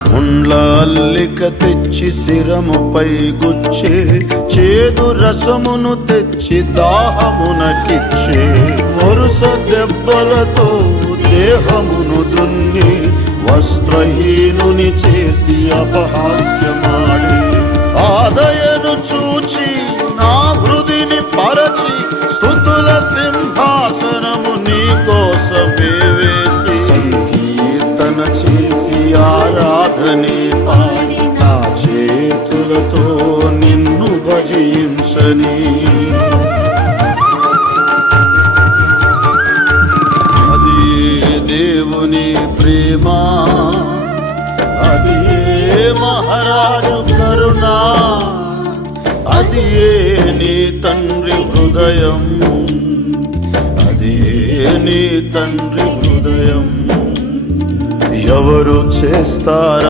ముండ్ల అల్లిక తెచ్చి శిరముపై గుచ్చే, చేదు రసమును తెచ్చి దాహమునకిచ్చే, వరుస దెబ్బలతో దేహమును దున్ని వస్త్రహీనుని చేసి అపహాస్యమాడి, ఆదయను చూచి నా హృదిని పరచి స్తుతుల సింహాసనము నీ కోసమే వేసి, సంకీర్తన చేసి ఆరాధనే పాడి నా చేతులతో నిన్ను భజించని. అది దేవుని ప్రేమ, అది మహారాజు కరుణ, అది నీ తండ్రి హృదయం, అది నీ తండ్రి హృదయం. ఎవరు చేస్తారా